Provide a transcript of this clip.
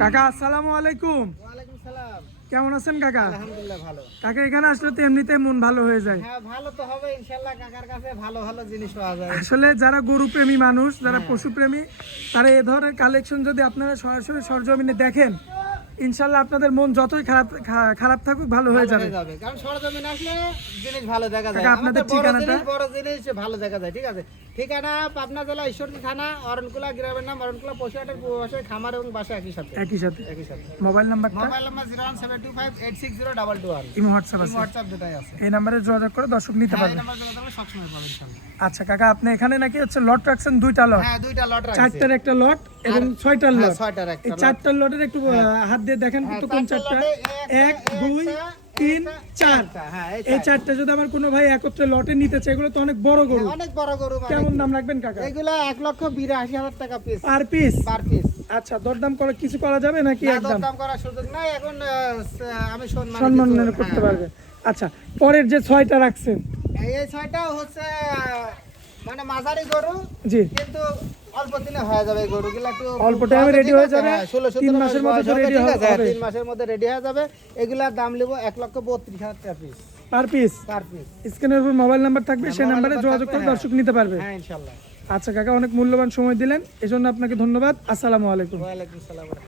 কাকা আসসালামু আলাইকুম। ওয়ালাইকুম সালাম। কেমন আছেন কাকা? আলহামদুলিল্লাহ ভালো। কাকা এখানে আসলে তো এমনিতেই মন ভালো হয়ে যায়। হ্যাঁ ভালো তো হবে ইনশাআল্লাহ, কাকার কাছে ভালো ভালো জিনিস পাওয়া যাবে। আসলে যারা গরু প্রেমী মানুষ, যারা পশু প্রেমী, তারা এই ধরনের কালেকশন যদি আপনারা সরাসরি সরজমিনে দেখেন, ইনশাল্লাহ আপনাদের মন যতই খারাপ থাকুক ভালো হয়ে যাবে। কারণ সরজমিনে আসলে জিনিস ভালো দেখা যায়। কাকা আপনাদের ঠিকানাটা? বড় জিনিস ভালো দেখা যায়। ঠিক আছে, ঠিকানা পাবনা জেলা ঈশ্বরদী থানা, অরণকুলা গ্রামের নাম অরণকুলা, পশুহাটের পূর্ব পাশে, খামার এবং বাসা একই সাথে। Mobile number 01725860221। ইমো হোয়াটসঅ্যাপ আছে? হোয়াটসঅ্যাপ দুটাই আছে। এই নম্বরে যোগাযোগ করে দর্শক নিতে পারবে। এই নাম্বার যোগাযোগ সবসময় পাবেন ইনশাআল্লাহ। আচ্ছা কাকা, আপনি এখানে নাকি হচ্ছে লট রাখছেন দুইটা লট? হ্যাঁ দুইটা লট রাখছি। চারটার একটা লট এবং ছয়টার লট। ছয়টার একটা এই চারটার লটের একটু হাত দিয়ে দেখেন তো কোন চারটা? 1 2 3 4। এই চারটা যদি আমার কোনো ভাই একত্রে লটে নিতে চায়, এগুলো তো অনেক বড় গরু। অনেক বড় গরু। কেমন দাম রাখবেন কাকা? এগুলো 1,82,000 টাকা piece. Per piece? Per piece. আচ্ছা, দরদাম করে কিছু করা যাবে নাকি একদম? দরদাম করার সুযোগ নাই এখন। আমি সম্মান করতে পারবে। আচ্ছা, পরের যে 6টা রাখছেন, এই ছয়টা হচ্ছে মানে মাঝারি গরু। জি, কিন্তু অল্প দিনে হয়ে যাবে। গরুগুলো একটু অল্প টাইমে রেডি হয়ে যাবে। 3 মাসের মধ্যে রেডি হবে। 3 মাসের মধ্যে রেডি হয়ে যাবে। এগুলার দাম নেব 1,32,000 টাকা piece. Per piece? Per piece. স্ক্রিনের উপর মোবাইল নাম্বার থাকবে, সেই নম্বরে যোগাযোগ করে দর্শক নিতে পারবে। হ্যাঁ ইনশাআল্লাহ। আচ্ছা কাকা, অনেক মূল্যবান সময় দিলেন, এজন্য আপনাকে ধন্যবাদ। আসসালামু আলাইকুম। ওয়া আলাইকুম সালাম।